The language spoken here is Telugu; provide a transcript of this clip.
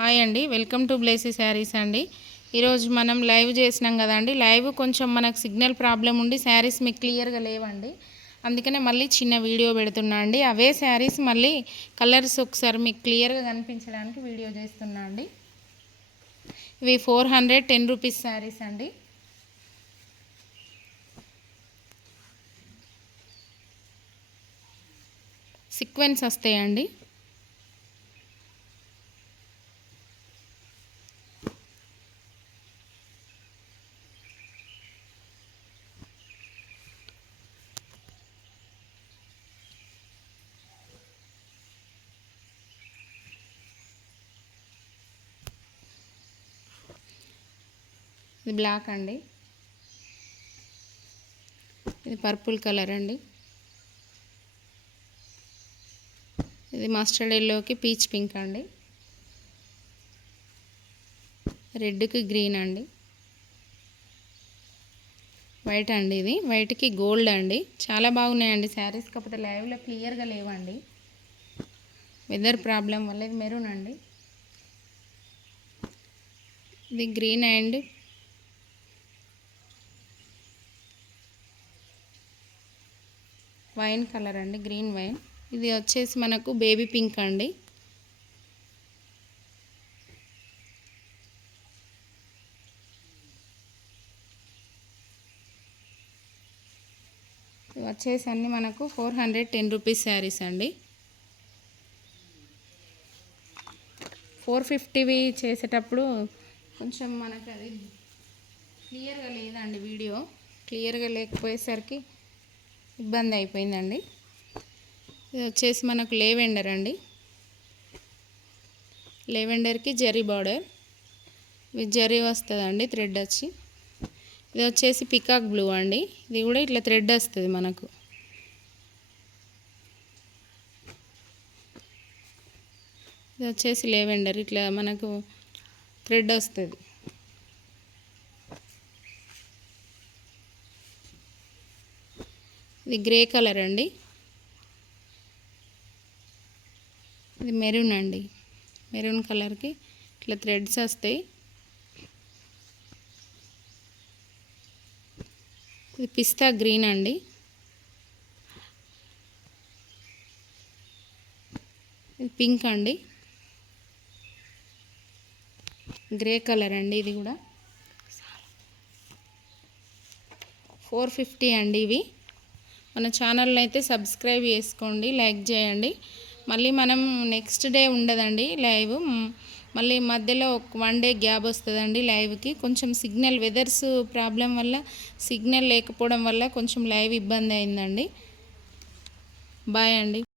హాయ్ అండి, వెల్కమ్ టు బ్లేసీ శారీస్ అండి. ఈరోజు మనం లైవ్ చేసినాం కదండి. లైవ్ కొంచెం మనకు సిగ్నల్ ప్రాబ్లం ఉండి శారీస్ మీకు క్లియర్గా లేవండి. అందుకనే మళ్ళీ చిన్న వీడియో పెడుతున్నా అండి. అవే శారీస్ మళ్ళీ కలర్స్ ఒకసారి మీకు క్లియర్గా కనిపించడానికి వీడియో చేస్తున్నా అండి. ఇవి 410 రూపీస్ శారీస్ అండి. సీక్వెన్స్ వస్తాయండి. ఇది బ్లాక్ అండి, ఇది పర్పుల్ కలర్ అండి, ఇది మస్టర్డ్ ఎల్లోకి పీచ్ పింక్ అండి, రెడ్కి గ్రీన్ అండి, వైట్ అండి, ఇది వైట్కి గోల్డ్ అండి. చాలా బాగున్నాయండి శారీస్, కాకపోతే లైవ్లో క్లియర్గా లేవండి, వెదర్ ప్రాబ్లం వల్ల. ఇది మెరూన్ అండి, ఇది గ్రీన్ అండ్ వైన్ కలర్ అండి, గ్రీన్ వైన్. ఇది వచ్చేసి మనకు బేబీ పింక్ అండి. ఇది వచ్చేసి అన్ని మనకు 410 రూపీస్ శారీస్ అండి. 450వి చేసేటప్పుడు కొంచెం మనకు అది క్లియర్గా లేదండి. వీడియో క్లియర్గా లేకపోయేసరికి ఇబ్బంది అయిపోయిందండి. ఇది వచ్చేసి మనకు లేవెండర్ అండి, లేవెండర్కి జరీ బార్డర్ విత్ జరీ వస్తుందండి, థ్రెడ్ వచ్చి. ఇది వచ్చేసి పికాక్ బ్లూ అండి, ఇది కూడా ఇట్లా థ్రెడ్ వస్తుంది మనకు. ఇది వచ్చేసి లేవెండర్, ఇట్లా మనకు థ్రెడ్ వస్తుంది. ఇది గ్రే కలర్ అండి, ఇది మెరూన్ అండి, మెరూన్ కలర్కి ఇట్లా థ్రెడ్స్ వస్తాయి. ఇది పిస్తా గ్రీన్ అండి, ఇది పింక్ అండి, గ్రే కలర్ అండి, ఇది కూడా 450 అండి. ఇవి మన ఛానల్ని అయితే సబ్స్క్రైబ్ చేసుకోండి, లైక్ చేయండి. మళ్ళీ మనం నెక్స్ట్ డే ఉండదండి లైవ్, మళ్ళీ మధ్యలో ఒక 1 డే గ్యాప్ వస్తుందండి లైవ్కి. కొంచెం సిగ్నల్ వెదర్స్ ప్రాబ్లం వల్ల, సిగ్నల్ లేకపోవడం వల్ల కొంచెం లైవ్ ఇబ్బంది అయిందండి. బాయ్ అండి.